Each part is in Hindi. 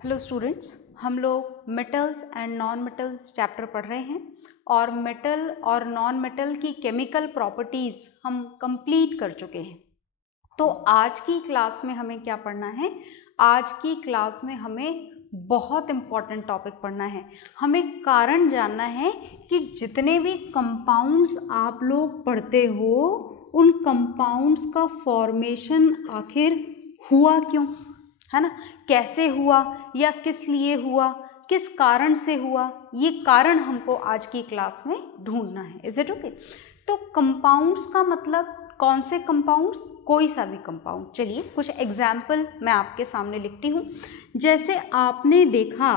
हेलो स्टूडेंट्स, हम लोग metals and non metals chapter पढ़ रहे हैं और मेटल और नॉन मेटल की केमिकल प्रॉपर्टीज़ हम कंप्लीट कर चुके हैं। तो आज की क्लास में हमें क्या पढ़ना है? आज की क्लास में हमें बहुत इम्पॉर्टेंट टॉपिक पढ़ना है। हमें कारण जानना है कि जितने भी कंपाउंड्स आप लोग पढ़ते हो उन कंपाउंड्स का फॉर्मेशन आखिर हुआ क्यों, है ना? कैसे हुआ या किस लिए हुआ, किस कारण से हुआ, ये कारण हमको आज की क्लास में ढूंढना है। Is it okay? तो कंपाउंड्स का मतलब कौन से कंपाउंड्स? कोई सा भी कंपाउंड। चलिए कुछ एग्जाम्पल मैं आपके सामने लिखती हूँ। जैसे आपने देखा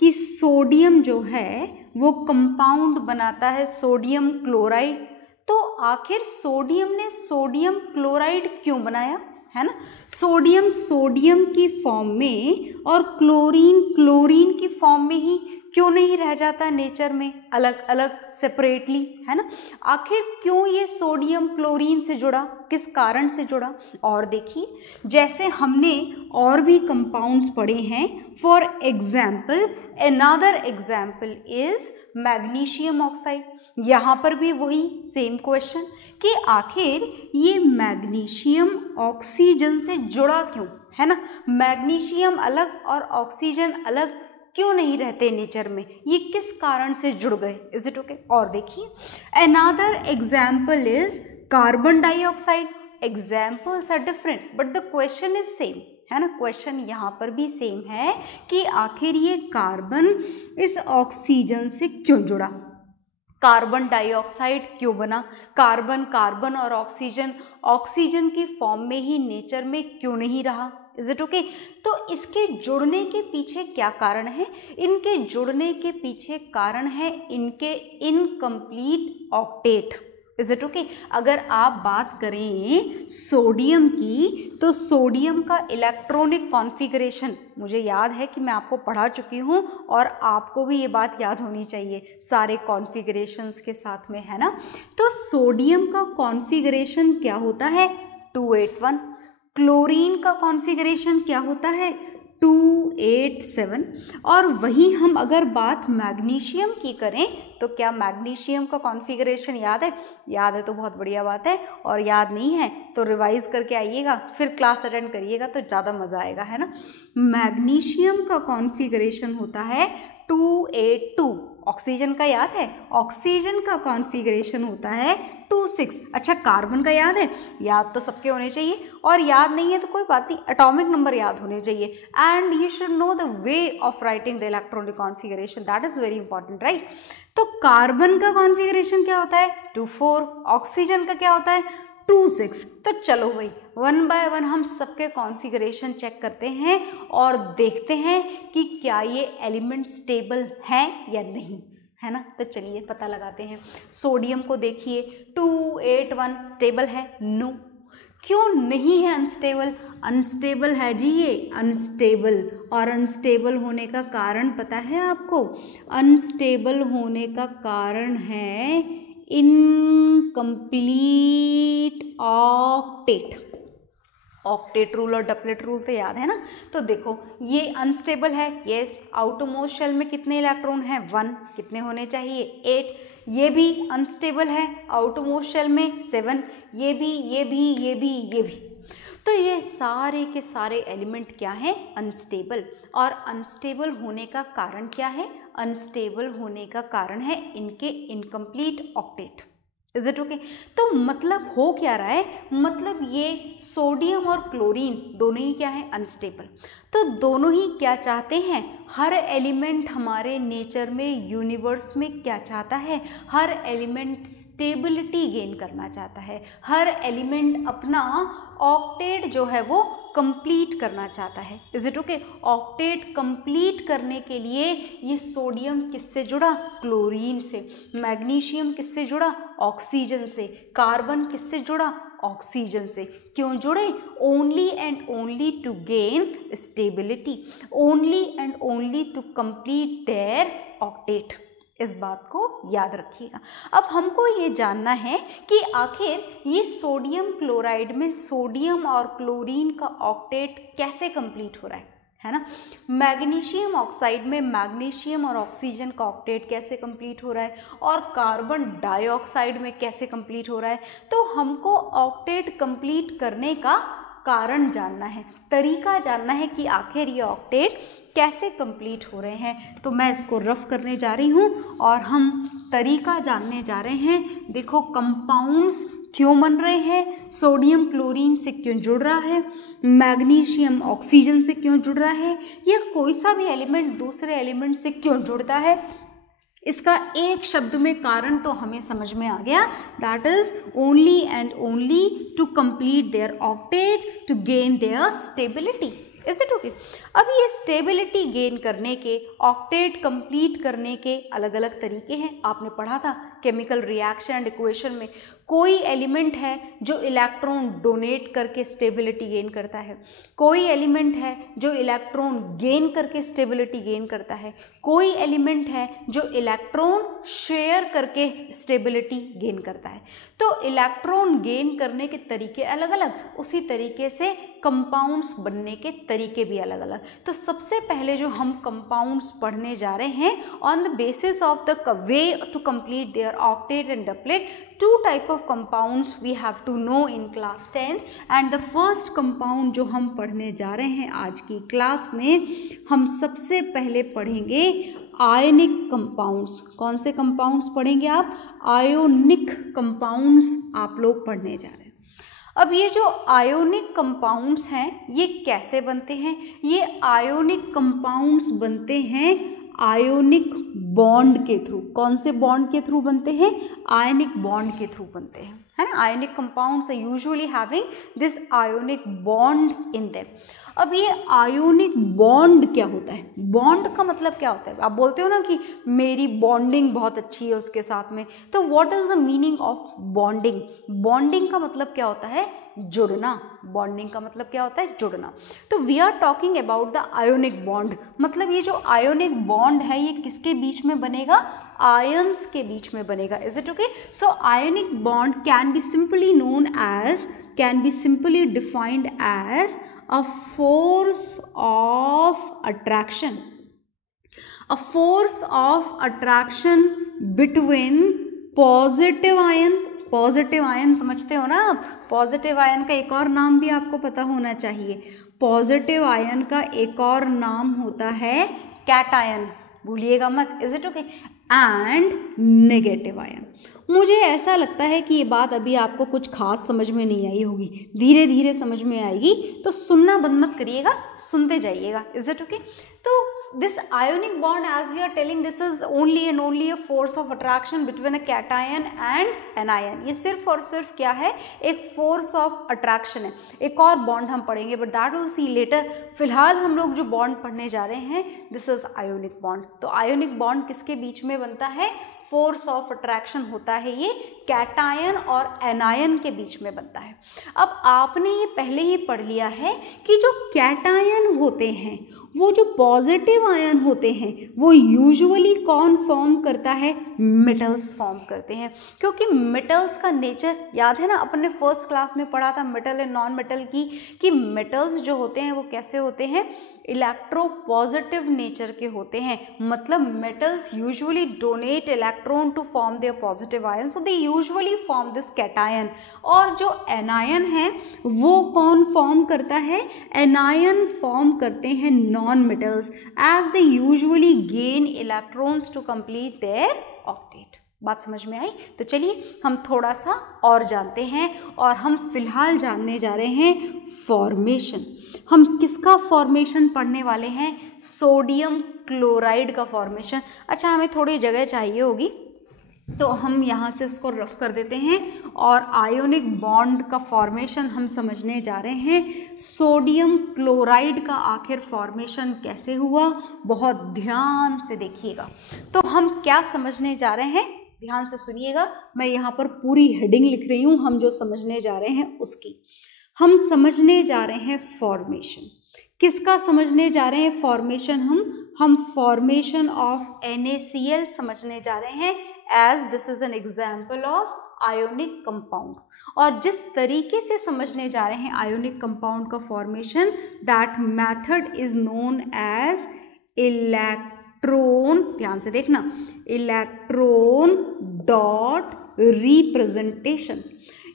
कि सोडियम जो है वो कंपाउंड बनाता है सोडियम क्लोराइड। तो आखिर सोडियम ने सोडियम क्लोराइड क्यों बनाया, है ना? सोडियम की फॉर्म में और क्लोरीन की फॉर्म में ही क्यों नहीं रह जाता नेचर में अलग अलग सेपरेटली, है ना? आखिर क्यों ये सोडियम क्लोरीन से जुड़ा, किस कारण से जुड़ा? और देखिए, जैसे हमने और भी कंपाउंड्स पढ़े हैं। For example, another example is magnesium oxide. यहाँ पर भी वही सेम क्वेश्चन कि आखिर ये मैग्नीशियम ऑक्सीजन से जुड़ा क्यों, है ना? मैग्नीशियम अलग और ऑक्सीजन अलग क्यों नहीं रहते नेचर में, ये किस कारण से जुड़ गए? Is it okay? और देखिए, another example is carbon dioxide. Examples are different but the question is same, है ना? क्वेश्चन यहाँ पर भी सेम है कि आखिर ये कार्बन इस ऑक्सीजन से क्यों जुड़ा, कार्बन डाइऑक्साइड क्यों बना, कार्बन और ऑक्सीजन की फॉर्म में ही नेचर में क्यों नहीं रहा? Is it okay? तो इसके जुड़ने के पीछे क्या कारण है? इनके जुड़ने के पीछे कारण है इनके incomplete octet. Is it okay? अगर आप बात करें सोडियम की, तो सोडियम का इलेक्ट्रॉनिक कॉन्फ़िगरेशन मुझे याद है कि मैं आपको पढ़ा चुकी हूँ और आपको भी ये बात याद होनी चाहिए सारे कॉन्फ़िगरेशंस के साथ में, है ना? तो सोडियम का कॉन्फ़िगरेशन क्या होता है? 281। क्लोरीन का कॉन्फ़िगरेशन क्या होता है? 287। और वहीं हम अगर बात मैग्नीशियम की करें तो क्या मैग्नीशियम का कॉन्फ़िगरेशन याद है? याद है तो बहुत बढ़िया बात है, और याद नहीं है तो रिवाइज करके आइएगा, फिर क्लास अटेंड करिएगा तो ज़्यादा मज़ा आएगा, है ना? मैग्नीशियम का कॉन्फ़िगरेशन होता है 282। ऑक्सीजन का याद है? ऑक्सीजन का कॉन्फ़िगरेशन होता है 26। अच्छा, कार्बन का याद है? याद तो सबके होने चाहिए, और याद नहीं है तो कोई बात नहीं, एटॉमिक नंबर याद होने चाहिए। And you should know the way of writing the electronic configuration, that is very important, right? तो कार्बन का कॉन्फ़िगरेशन क्या होता है? 24। ऑक्सीजन का क्या होता है? 26। तो चलो भाई, वन बाय वन हम सबके कॉन्फ़िगरेशन चेक करते हैं और देखते हैं कि क्या ये एलिमेंट स्टेबल हैं या नहीं, है ना? तो चलिए पता लगाते हैं। सोडियम को देखिए, 281 स्टेबल है? नो। क्यों नहीं है अनस्टेबल? अनस्टेबल है जी ये, अनस्टेबल। और अनस्टेबल होने का कारण पता है आपको? अनस्टेबल होने का कारण है इनकम्प्लीट ऑक्टेट। ऑक्टेट रूल और डपलेट रूल तो याद है ना? तो देखो, ये अनस्टेबल है, यस। आउटरमोस्ट शेल में कितने इलेक्ट्रॉन हैं? 1। कितने होने चाहिए? 8। ये भी अनस्टेबल है, आउटरमोस्ट शेल में 7। ये भी। तो ये सारे के सारे एलिमेंट क्या हैं? अनस्टेबल। और अनस्टेबल होने का कारण क्या है? अनस्टेबल होने का कारण है इनके incomplete octet. Is it okay? तो मतलब हो क्या रहा है? मतलब ये सोडियम और क्लोरीन दोनों ही क्या है? अनस्टेबल। तो दोनों ही क्या चाहते हैं? हर एलिमेंट हमारे नेचर में, यूनिवर्स में क्या चाहता है? हर एलिमेंट स्टेबिलिटी गेन करना चाहता है। हर एलिमेंट अपना ऑक्टेट जो है वो कंप्लीट करना चाहता है। Is it okay? Octet complete करने के लिए ये सोडियम किससे जुड़ा? क्लोरीन से। मैग्नीशियम किससे जुड़ा? ऑक्सीजन से। कार्बन किससे जुड़ा? ऑक्सीजन से। क्यों जुड़े? Only and only to gain stability, only and only to complete their octet. इस बात को याद रखिएगा। अब हमको ये जानना है कि आखिर ये सोडियम क्लोराइड में सोडियम और क्लोरीन का ऑक्टेट कैसे कंप्लीट हो रहा है। है ना। मैग्नीशियम ऑक्साइड में मैग्नीशियम और ऑक्सीजन का ऑक्टेट कैसे कंप्लीट हो रहा है और कार्बन डाइऑक्साइड में कैसे कंप्लीट हो रहा है। तो हमको ऑक्टेट कंप्लीट करने का कारण जानना है, तरीका जानना है कि आखिर ये ऑक्टेट कैसे कंप्लीट हो रहे हैं। तो मैं इसको रफ करने जा रही हूँ और हम तरीका जानने जा रहे हैं। देखो, कंपाउंड्स क्यों बन रहे हैं, सोडियम क्लोरीन से क्यों जुड़ रहा है, मैग्नीशियम ऑक्सीजन से क्यों जुड़ रहा है, या कोई सा भी एलिमेंट दूसरे एलिमेंट से क्यों जुड़ता है, इसका एक शब्द में कारण तो हमें समझ में आ गया। That is only and only to complete their octet, to gain their stability. Is it okay. अब ये स्टेबिलिटी गेन करने के, ऑक्टेट कंप्लीट करने के अलग अलग तरीके हैं। आपने पढ़ा था केमिकल रिएक्शन एंड इक्वेशन में, कोई एलिमेंट है जो इलेक्ट्रॉन डोनेट करके स्टेबिलिटी गेन करता है, कोई एलिमेंट है जो इलेक्ट्रॉन गेन करके स्टेबिलिटी गेन करता है, कोई एलिमेंट है जो इलेक्ट्रॉन शेयर करके स्टेबिलिटी गेन करता है। तो इलेक्ट्रॉन गेन करने के तरीके अलग अलग, उसी तरीके से कंपाउंड्स बनने के तरीके भी अलग अलग। तो सबसे पहले जो हम कंपाउंड्स पढ़ने जा रहे हैं, on the basis of the way to complete their octet and doublet, two type of compounds we have to know in class 10th, and the first compound जो हम पढ़ने जा रहे हैं आज की क्लास में, हम सबसे पहले पढ़ेंगे आयनिक कंपाउंड्स। कौन से कंपाउंड्स पढ़ेंगे आप? आयोनिक कंपाउंड्स आप लोग पढ़ने जा रहे हैं। अब ये जो आयोनिक कंपाउंड्स हैं ये कैसे बनते हैं? ये आयोनिक कंपाउंड्स बनते हैं आयोनिक बॉन्ड के थ्रू। कौन से बॉन्ड के थ्रू बनते हैं? आयनिक बॉन्ड के थ्रू बनते हैं, है ना। Ionic compounds are usually having this ionic bond in them. अब ये आयोनिक बॉन्ड क्या होता है? बॉन्ड का मतलब क्या होता है? आप बोलते हो ना कि मेरी बॉन्डिंग बहुत अच्छी है उसके साथ में, तो what is the meaning of bonding? Bonding का मतलब क्या होता है? जुड़ना। बॉन्डिंग का मतलब क्या होता है? जुड़ना। तो we are talking about the ionic bond. मतलब ये जो आयोनिक बॉन्ड है ये किसके बीच में बनेगा? आयंस के बीच में बनेगा। Is it okay? So ionic bond can be simply known as, can be simply defined as a force of attraction, a force of attraction between positive ion, positive ion समझते हो ना आप? पॉजिटिव आयन का एक और नाम भी आपको पता होना चाहिए। पॉजिटिव आयन का एक और नाम होता है कैटायन, भूलिएगा मत। Is it okay? And negative ion. मुझे ऐसा लगता है कि ये बात अभी आपको कुछ खास समझ में नहीं आई होगी, धीरे धीरे समझ में आएगी, तो सुनना बंद मत करिएगा, सुनते जाइएगा। Is it okay? तो this ionic bond, as we are telling, this is only and only a force of attraction between a cation and an ion. ये सिर्फ और सिर्फ क्या है? एक force of attraction है। एक और bond हम पढ़ेंगे, but that we'll see later। फिलहाल हम लोग जो bond पढ़ने जा रहे हैं, this is ionic bond। तो ionic bond किसके बीच में बनता है? फोर्स ऑफ अट्रैक्शन होता है ये कैटायन और एनायन के बीच में बनता है। अब आपने ये पहले ही पढ़ लिया है कि जो कैटायन होते हैं, वो जो पॉजिटिव आयन होते हैं, वो यूजुअली कौन फॉर्म करता है? मेटल्स फॉर्म करते हैं। क्योंकि मेटल्स का नेचर याद है ना, अपने फर्स्ट क्लास में पढ़ा था मेटल एंड नॉन मेटल की, कि मेटल्स जो होते हैं वो कैसे होते हैं? इलेक्ट्रो पॉजिटिव नेचर के होते हैं। मतलब metals usually donate electron to form their positive ion, so they usually form this cation. और जो एनायन है वो कौन फॉर्म करता है? एनायन फॉर्म करते हैं non metals, as they usually gain electrons to complete their octet. बात समझ में आई? तो चलिए हम थोड़ा सा और जानते हैं, और हम फिलहाल जानने जा रहे हैं फॉर्मेशन। हम किसका फॉर्मेशन पढ़ने वाले हैं? सोडियम क्लोराइड का फॉर्मेशन। अच्छा, हमें थोड़ी जगह चाहिए होगी, तो हम यहाँ से इसको रफ कर देते हैं, और आयोनिक बॉन्ड का फॉर्मेशन हम समझने जा रहे हैं। सोडियम क्लोराइड का आखिर फॉर्मेशन कैसे हुआ, बहुत ध्यान से देखिएगा। तो हम क्या समझने जा रहे हैं, ध्यान से सुनिएगा। मैं यहाँ पर पूरी हेडिंग लिख रही हूँ, हम जो समझने जा रहे हैं उसकी। हम समझने जा रहे हैं फॉर्मेशन। किसका समझने जा रहे हैं फॉर्मेशन? हम फॉर्मेशन ऑफ NaCl समझने जा रहे हैं, as this is an example of ionic compound. और जिस तरीके से समझने जा रहे हैं आयोनिक कंपाउंड का formation, that method is known as electron, ध्यान से देखना, इलेक्ट्रॉन डॉट रिप्रेजेंटेशन।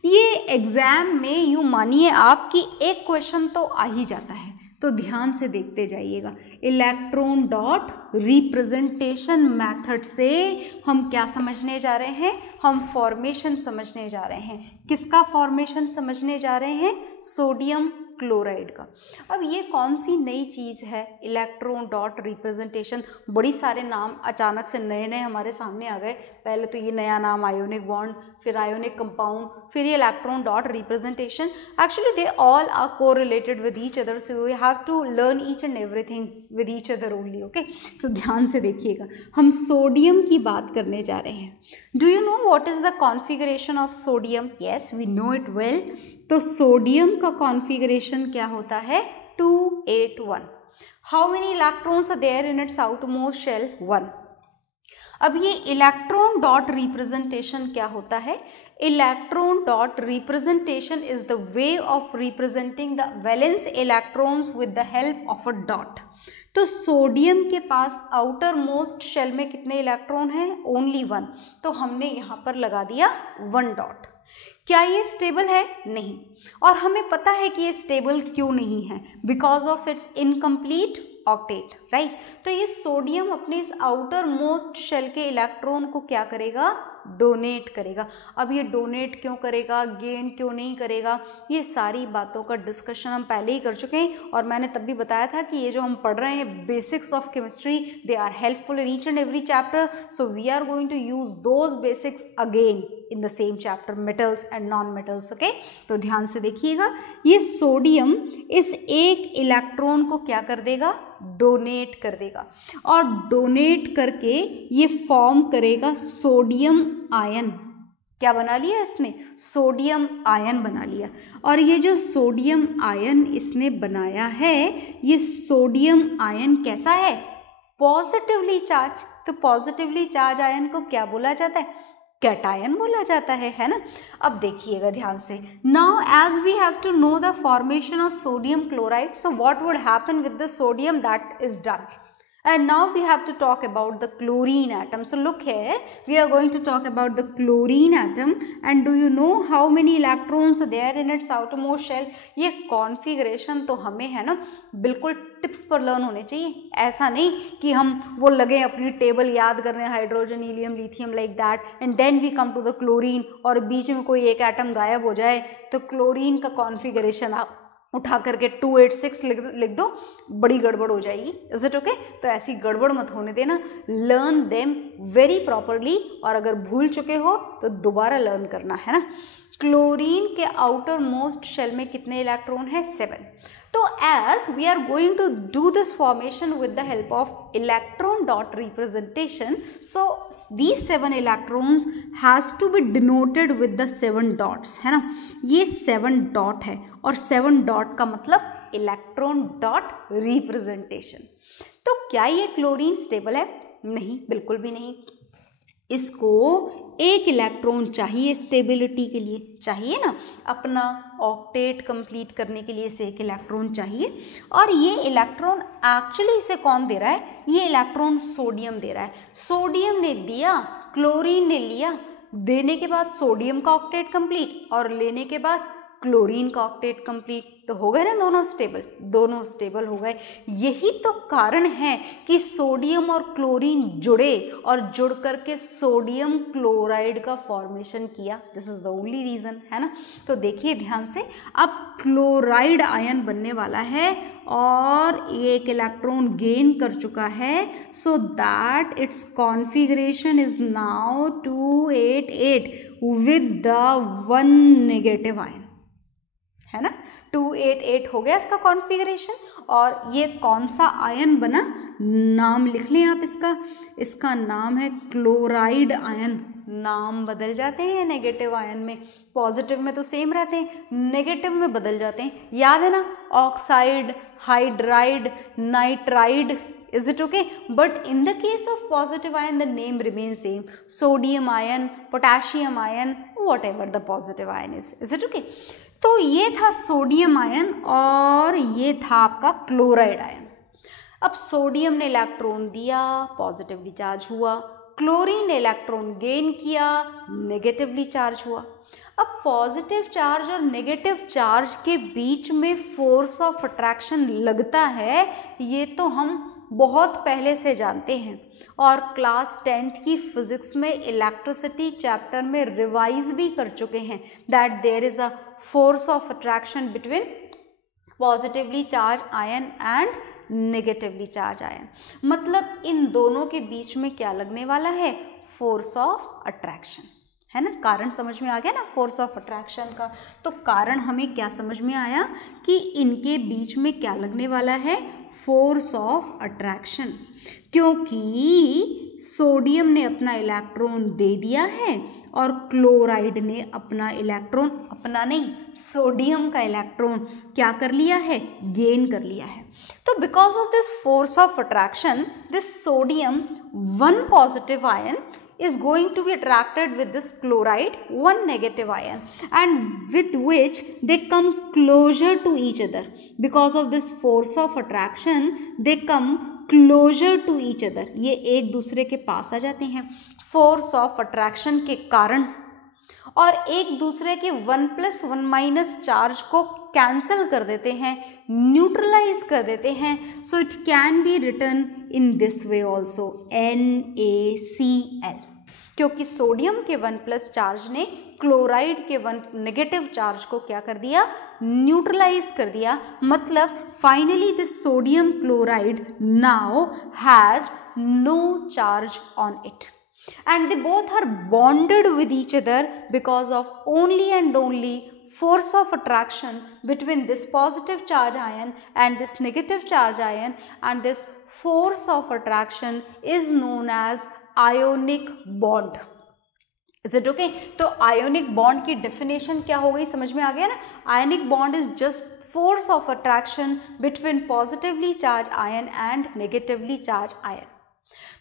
ये एग्जाम में यूं मानिए आपकी एक क्वेश्चन तो आ ही जाता है, तो ध्यान से देखते जाइएगा। इलेक्ट्रॉन डॉट रिप्रेजेंटेशन मेथड से हम क्या समझने जा रहे हैं, हम फॉर्मेशन समझने जा रहे हैं। किसका फॉर्मेशन समझने जा रहे हैं, सोडियम क्लोराइड का। अब ये कौन सी नई चीज़ है इलेक्ट्रॉन डॉट रिप्रेजेंटेशन, बड़ी सारे नाम अचानक से नए नए हमारे सामने आ गए। पहले तो ये नया नाम आयोनिक बॉन्ड, फिर आयोनिक कंपाउंड, फिर ये electron dot representation. Actually they all are correlated with each other, so we have to learn each and everything with each other only. Okay, तो ध्यान से देखिएगा, हम सोडियम की बात करने जा रहे हैं। Do you know what is the configuration of sodium? Yes, we know it well. तो सोडियम का कॉन्फ़िगरेशन क्या होता है, 281। How many electrons are there in its outermost shell? 1। अब ये इलेक्ट्रॉन डॉट रिप्रेजेंटेशन क्या होता है? Electron dot representation is the way of representing the valence electrons with the help of a dot. तो सोडियम के पास आउटर मोस्ट शेल में कितने इलेक्ट्रॉन हैं? ओनली 1। तो हमने यहाँ पर लगा दिया 1 डॉट। क्या ये स्टेबल है? नहीं। और हमें पता है कि ये स्टेबल क्यों नहीं है, because of its incomplete octet, right. तो ये सोडियम अपने इस आउटर मोस्ट शेल के इलेक्ट्रॉन को क्या करेगा, डोनेट करेगा। अब ये डोनेट क्यों करेगा, गेन क्यों नहीं करेगा, ये सारी बातों का डिस्कशन हम पहले ही कर चुके हैं। और मैंने तब भी बताया था कि ये जो हम पढ़ रहे हैं basics of chemistry, they are helpful in each and every chapter, so we are going to use those basics again in the same chapter, metals and non metals. Okay, तो ध्यान से देखिएगा, ये सोडियम इस एक इलेक्ट्रॉन को क्या कर देगा, डोनेट कर देगा। और डोनेट करके ये फॉर्म करेगा सोडियम आयन। क्या बना लिया इसने, सोडियम आयन बना लिया। और ये जो सोडियम आयन इसने बनाया है, ये सोडियम आयन कैसा है, पॉजिटिवली चार्ज। तो पॉजिटिवली चार्ज आयन को क्या बोला जाता है, कैटायन बोला जाता है ना। अब देखिएगा ध्यान से, now as we have to know the formation of sodium chloride, so what would happen with the sodium, that is done. And now we have to talk about the chlorine atom. So look here, we are going to talk about the chlorine atom. And do you know how many electrons are there in its outermost shell? ये configuration तो हमें है ना बिल्कुल टिप्स पर लर्न होने चाहिए। ऐसा नहीं कि हम वो लगे अपनी टेबल याद करने, hydrogen, helium, lithium, like that, and then we come to the chlorine, और बीच में कोई एक एटम गायब हो जाए तो क्लोरीन का कॉन्फ़िगरेशन आप उठा करके 286 लिख दो, बड़ी गड़बड़ हो जाएगी। Is it okay? तो ऐसी गड़बड़ मत होने देना, लर्न देम वेरी प्रॉपरली, और अगर भूल चुके हो तो दोबारा लर्न करना है ना। क्लोरीन के आउटर मोस्ट शेल में कितने इलेक्ट्रॉन है, 7। तो as we are going to do this formation with the help of electron dot representation, so these 7 electrons has to be denoted with the 7 dots, है ना। ये 7 डॉट है, और 7 डॉट का मतलब इलेक्ट्रॉन डॉट रिप्रेजेंटेशन। तो क्या ये क्लोरीन स्टेबल है? नहीं, बिल्कुल भी नहीं। इसको एक इलेक्ट्रॉन चाहिए स्टेबिलिटी के लिए, चाहिए ना, अपना ऑक्टेट कंप्लीट करने के लिए इसे एक इलेक्ट्रॉन चाहिए। और ये इलेक्ट्रॉन एक्चुअली इसे कौन दे रहा है, ये इलेक्ट्रॉन सोडियम दे रहा है। सोडियम ने दिया, क्लोरीन ने लिया, देने के बाद सोडियम का ऑक्टेट कंप्लीट और लेने के बाद क्लोरीन का ऑक्टेट कंप्लीट, तो हो गए ना दोनों स्टेबल, दोनों स्टेबल हो गए। यही तो कारण है कि सोडियम और क्लोरीन जुड़े और जुड़ करके सोडियम क्लोराइड का फॉर्मेशन किया। This is the only reason, है ना। तो देखिए ध्यान से, अब क्लोराइड आयन बनने वाला है और एक इलेक्ट्रॉन गेन कर चुका है, so that it's configuration is now 288 with the 1 negative ion, है ना। 288 हो गया इसका कॉन्फ़िगरेशन। और ये कौन सा आयन बना, नाम लिख लें आप इसका, इसका नाम है क्लोराइड आयन। नाम बदल जाते हैं नेगेटिव आयन में, पॉजिटिव में तो सेम रहते हैं, नेगेटिव में बदल जाते हैं, याद है ना, oxide, hydride, nitride. Is it okay? But in the case of positive ion, the name remains same. Sodium ion, potassium ion, what ever the positive ion is it okay. तो ये था सोडियम आयन और ये था आपका क्लोराइड आयन। अब सोडियम ने इलेक्ट्रॉन दिया, पॉजिटिवली चार्ज हुआ, क्लोरीन ने इलेक्ट्रॉन गेन किया, नेगेटिवली चार्ज हुआ। अब पॉजिटिव चार्ज और नेगेटिव चार्ज के बीच में फोर्स ऑफ अट्रैक्शन लगता है, ये तो हम बहुत पहले से जानते हैं और क्लास 10th की फिजिक्स में इलेक्ट्रिसिटी चैप्टर में रिवाइज भी कर चुके हैं that there is a force of attraction between positively charge ion and negatively charge ion. मतलब इन दोनों के बीच में क्या लगने वाला है, फोर्स ऑफ अट्रैक्शन, है ना। कारण समझ में आ गया ना फोर्स ऑफ अट्रैक्शन का। तो कारण हमें क्या समझ में आया कि इनके बीच में क्या लगने वाला है, फोर्स ऑफ अट्रैक्शन, क्योंकि सोडियम ने अपना इलेक्ट्रॉन दे दिया है और क्लोराइड ने अपना इलेक्ट्रॉन, अपना नहीं सोडियम का इलेक्ट्रॉन क्या कर लिया है, गेन कर लिया है। तो because of this force of attraction this sodium one positive ion is going to be attracted with this chloride one negative ion and with which they come closer to each other. Because of this force of attraction they come closer to each other. ये एक दूसरे के पास आ जाते हैं force of attraction के कारण और एक दूसरे के 1+1- चार्ज को कैंसिल कर देते हैं, न्यूट्रलाइज कर देते हैं। So it can be written in this way also NaCl, क्योंकि सोडियम के 1+ चार्ज ने क्लोराइड के 1 नेगेटिव चार्ज को क्या कर दिया, न्यूट्रलाइज कर दिया। मतलब finally this sodium chloride now has no charge on it and they both are bonded with each other because of only and only force of attraction between this positive charge ion and this negative charge ion, and this force of attraction is known as ionic bond. Is it okay? तो ionic bond की definition क्या हो गई, समझ में आ गया ना। ionic bond is just force of attraction between positively charged ion and negatively charged ion.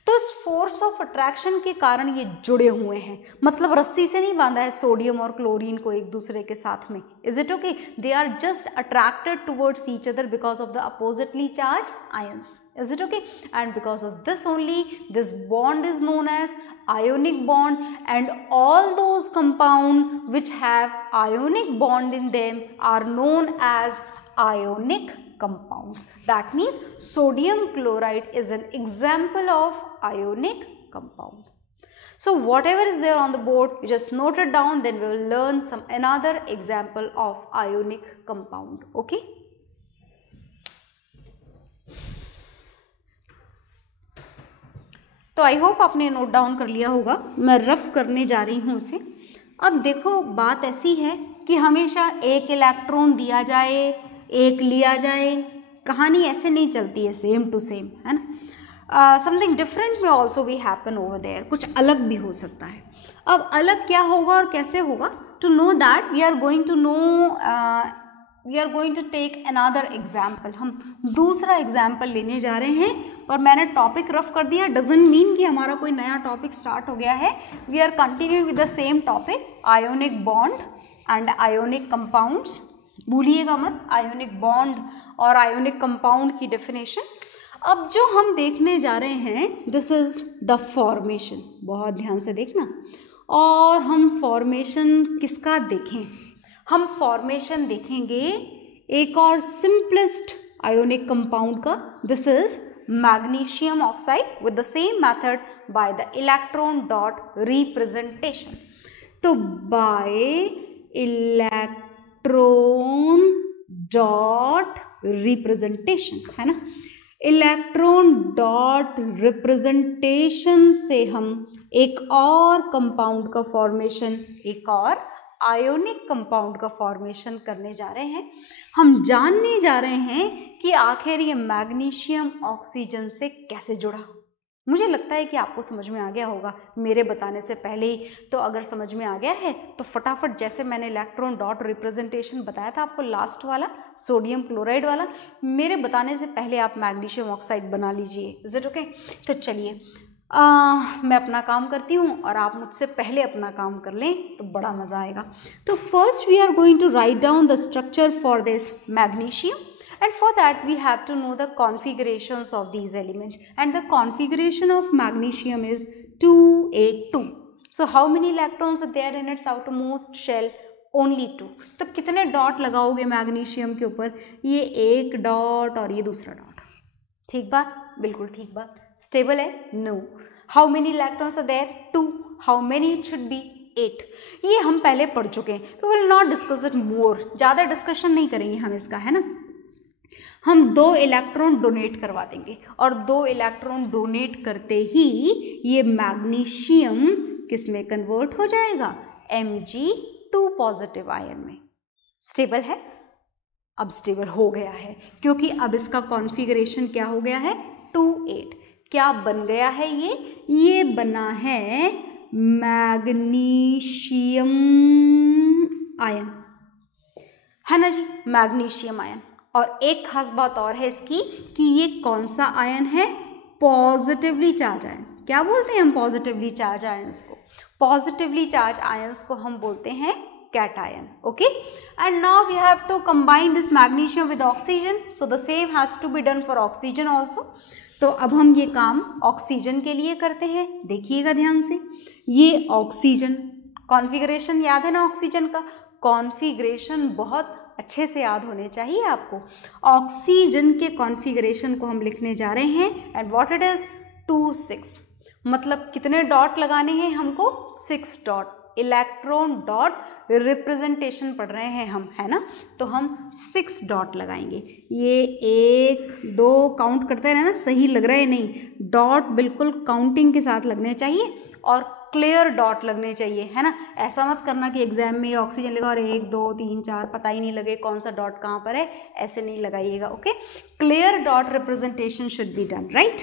तो इस फोर्स ऑफ अट्रैक्शन के कारण ये जुड़े हुए हैं, मतलब रस्सी से नहीं बांधा है सोडियम और क्लोरीन को एक दूसरे के साथ में। Is it okay? They are just attracted towards each other because of the oppositely charge ions. Is it okay? And because of this only this bond is known as ionic bond, and all those compound which have ionic bond in them are known as ionic compounds. That means sodium chloride is an example of ionic compound. So whatever is there on the board, you just note it down, then we will learn some another example of ionic compound. Okay? तो आई होप आपने नोट डाउन कर लिया होगा, मैं रफ करने जा रही हूँ उसे। अब देखो बात ऐसी है कि हमेशा एक इलेक्ट्रॉन दिया जाए, एक लिया जाए, कहानी ऐसे नहीं चलती है सेम टू सेम, है ना। समथिंग डिफरेंट में ऑल्सो भी हैपन ओवर देयर, कुछ अलग भी हो सकता है। अब अलग क्या होगा और कैसे होगा, to know that we are going to know, we are going to take another example. हम दूसरा एग्जाम्पल लेने जा रहे हैं, पर मैंने टॉपिक रफ कर दिया, डजंट मीन कि हमारा कोई नया टॉपिक स्टार्ट हो गया है। We are continue with the same topic, ionic bond and ionic compounds. भूलिएगा मत आयोनिक बॉन्ड और आयोनिक कंपाउंड की डेफिनेशन। अब जो हम देखने जा रहे हैं, दिस इज द फॉर्मेशन, बहुत ध्यान से देखना। और हम फॉर्मेशन किसका देखें, हम फॉर्मेशन देखेंगे एक और सिंपलेस्ट आयोनिक कंपाउंड का। This is magnesium oxide with the same method by the electron dot representation. तो बाय इलेक्ट्रॉन डॉट रिप्रेजेंटेशन, है ना। इलेक्ट्रॉन डॉट रिप्रेजेंटेशन से हम एक और कंपाउंड का फॉर्मेशन, एक और आयोनिक कंपाउंड का फॉर्मेशन करने जा रहे हैं। हम जानने जा रहे हैं कि आखिर ये मैग्नीशियम ऑक्सीजन से कैसे जुड़ा। मुझे लगता है कि आपको समझ में आ गया होगा मेरे बताने से पहले ही। तो अगर समझ में आ गया है तो फटाफट, जैसे मैंने इलेक्ट्रॉन डॉट रिप्रेजेंटेशन बताया था आपको लास्ट वाला, सोडियम क्लोराइड वाला, मेरे बताने से पहले आप मैग्नीशियम ऑक्साइड बना लीजिए। Is it okay? तो चलिए मैं अपना काम करती हूँ और आप मुझसे पहले अपना काम कर लें तो बड़ा मज़ा आएगा। तो first we are going to write down the structure for this magnesium, and for that we have to know the configurations of these elements, and the configuration of magnesium is 282. so how many electrons are there in its outermost shell? only 2. तो कितने डॉट लगाओगे मैग्नीशियम के ऊपर? ये एक डॉट और ये दूसरा डॉट। ठीक बात? बिल्कुल ठीक बात। स्टेबल है? No. How many electrons are there? 2. How many it should be? 8. ये हम पहले पढ़ चुके हैं, तो will not discuss it more, ज़्यादा डिस्कशन नहीं करेंगे हम इसका, है ना। हम 2 इलेक्ट्रॉन डोनेट करवा देंगे और 2 इलेक्ट्रॉन डोनेट करते ही ये मैग्नीशियम किस में कन्वर्ट हो जाएगा? Mg2 पॉजिटिव आयन में। स्टेबल है? अब स्टेबल हो गया है, क्योंकि अब इसका कॉन्फ़िगरेशन क्या हो गया है? 2,8. क्या बन गया है ये बना है मैग्नीशियम आयन, है ना जी, मैग्नीशियम आयन। और एक खास बात और है इसकी कि ये कौन सा आयन है? Positively charge ion. क्या बोलते हैं हम पॉजिटिवली चार्ज आयंस को? पॉजिटिवली चार्ज आयंस को हम बोलते हैं cation. Okay, and now we have to combine this magnesium with oxygen, so the same has to be done for oxygen also. तो अब हम ये काम ऑक्सीजन के लिए करते हैं। देखिएगा ध्यान से, ये ऑक्सीजन कॉन्फ़िगरेशन याद है ना? ऑक्सीजन का कॉन्फ़िगरेशन बहुत अच्छे से याद होने चाहिए आपको। ऑक्सीजन के कॉन्फ़िगरेशन को हम लिखने जा रहे हैं, एंड व्हाट इट इज? 2,6. मतलब कितने डॉट लगाने हैं हमको? 6 डॉट। इलेक्ट्रॉन डॉट रिप्रेजेंटेशन पढ़ रहे हैं हम, है ना, तो हम 6 डॉट लगाएंगे। ये 1 2 काउंट करते रहना, सही लग रहा है नहीं, डॉट बिल्कुल काउंटिंग के साथ लगने चाहिए और क्लियर डॉट लगने चाहिए, है ना। ऐसा मत करना कि एग्जाम में ऑक्सीजन लगा और 1 2 3 4 पता ही नहीं लगे कौन सा डॉट कहाँ पर है, ऐसे नहीं लगाइएगा। Okay, clear dot representation should be done, right.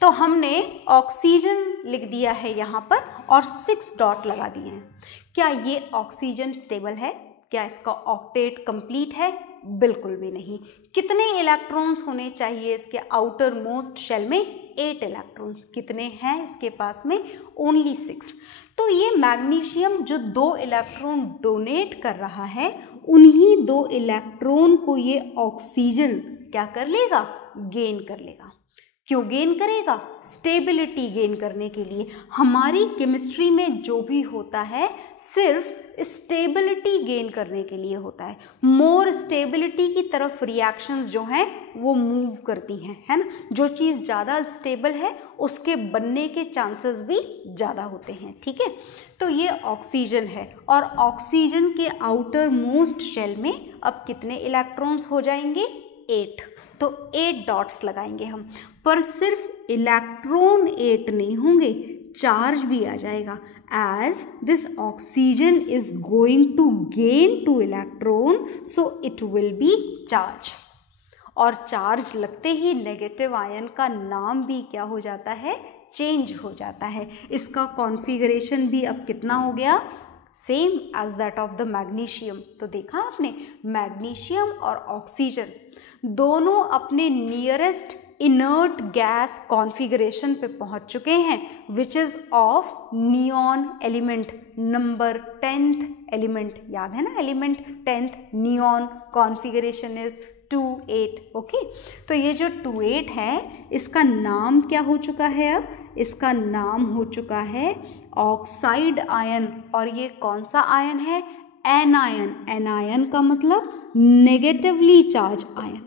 तो हमने ऑक्सीजन लिख दिया है यहाँ पर और 6 डॉट लगा दिए हैं। क्या ये ऑक्सीजन स्टेबल है? क्या इसका ऑक्टेट कंप्लीट है? बिल्कुल भी नहीं। कितने इलेक्ट्रॉन्स होने चाहिए इसके आउटर मोस्ट शेल में? 8 इलेक्ट्रॉन्स। कितने हैं इसके पास में? ओनली 6। तो ये मैग्नीशियम जो 2 इलेक्ट्रॉन डोनेट कर रहा है, उन्हीं 2 इलेक्ट्रॉन को ये ऑक्सीजन क्या कर लेगा? गेन कर लेगा। क्यों गेन करेगा? स्टेबिलिटी गेन करने के लिए। हमारी केमिस्ट्री में जो भी होता है सिर्फ स्टेबिलिटी गेन करने के लिए होता है। मोर स्टेबिलिटी की तरफ रिएक्शंस जो हैं वो मूव करती हैं, है ना। जो चीज़ ज़्यादा स्टेबल है उसके बनने के चांसेस भी ज़्यादा होते हैं, ठीक है। तो ये ऑक्सीजन है और ऑक्सीजन के आउटर मोस्ट शेल में अब कितने इलेक्ट्रॉन्स हो जाएंगे? 8। तो 8 डॉट्स लगाएंगे हम, पर सिर्फ इलेक्ट्रॉन 8 नहीं होंगे, चार्ज भी आ जाएगा। As this oxygen is going to gain 2 electron, so it will be charge. और चार्ज लगते ही नेगेटिव आयन का नाम भी क्या हो जाता है? चेंज हो जाता है। इसका कॉन्फ़िगरेशन भी अब कितना हो गया? Same as that of the magnesium. तो देखा आपने, मैग्नीशियम और ऑक्सीजन दोनों अपने नियरेस्ट इनर्ट गैस कॉन्फ़िगरेशन पे पहुंच चुके हैं, which is of neon element, number 10th element. याद है ना, element 10th, neon, configuration is 2,8। Okay, तो ये जो 2,8 है इसका नाम क्या हो चुका है? अब इसका नाम हो चुका है ऑक्साइड आयन। और ये कौन सा आयन है? एनायन। एनायन का मतलब negatively charge ion.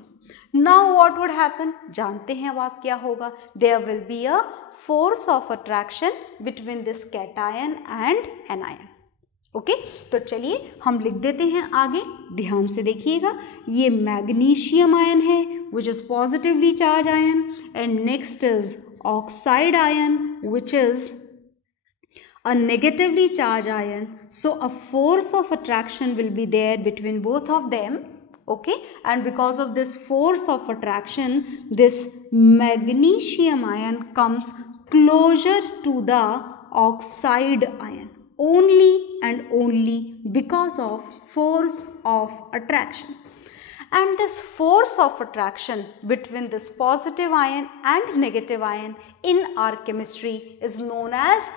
Now what would happen? जानते हैं अब आप क्या होगा? There will be a force of attraction between this cation and anion. Okay, तो चलिए हम लिख देते हैं आगे, ध्यान से देखिएगा। ये मैग्नीशियम आयन है which is positively charge ion, and next is oxide ion which is a negatively charged ion. So a force of attraction will be there between both of them. Okay, and because of this force of attraction, this magnesium ion comes closer to the oxide ion only and only because of force of attraction. And this force of attraction between this positive ion and negative ion in our chemistry is known as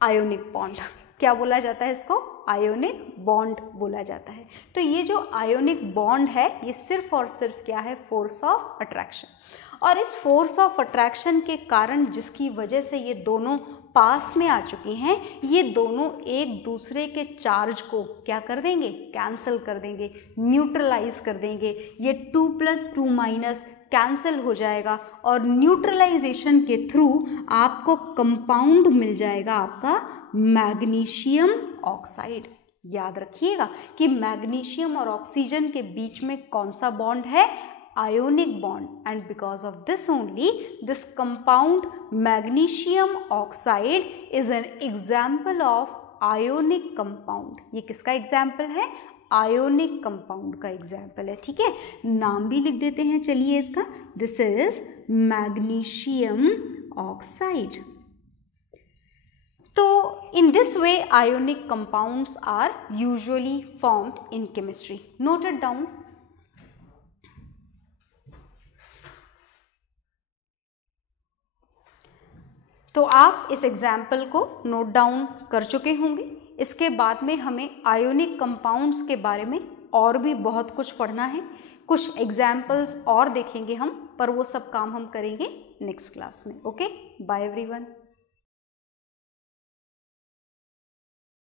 ionic bond. क्या बोला जाता है इसको? आयोनिक बॉन्ड बोला जाता है। तो ये जो आयोनिक बॉन्ड है ये सिर्फ और सिर्फ क्या है? Force of attraction. और इस फोर्स ऑफ अट्रैक्शन के कारण जिसकी वजह से ये दोनों पास में आ चुकी हैं, ये दोनों एक दूसरे के चार्ज को क्या कर देंगे? कैंसिल कर देंगे, न्यूट्रलाइज कर देंगे। ये 2 + 2 कैंसिल हो जाएगा और न्यूट्रलाइजेशन के थ्रू आपको कंपाउंड मिल जाएगा आपका मैग्नीशियम ऑक्साइड। याद रखिएगा कि मैग्नीशियम और ऑक्सीजन के बीच में कौन सा बॉन्ड है? ionic bond, and because of this only this compound magnesium oxide is an example of ionic compound। ये किसका एग्जाम्पल है? आयोनिक कंपाउंड का एग्जाम्पल है। ठीक है, नाम भी लिख देते हैं चलिए इसका। This is magnesium oxide. तो in this way ionic compounds are usually formed in chemistry। Note it down। तो आप इस एग्जाम्पल को नोट डाउन कर चुके होंगे। इसके बाद में हमें आयोनिक कंपाउंड्स के बारे में और भी बहुत कुछ पढ़ना है, कुछ एग्जाम्पल्स और देखेंगे हम, पर वो सब काम हम करेंगे नेक्स्ट क्लास में। Okay, bye everyone.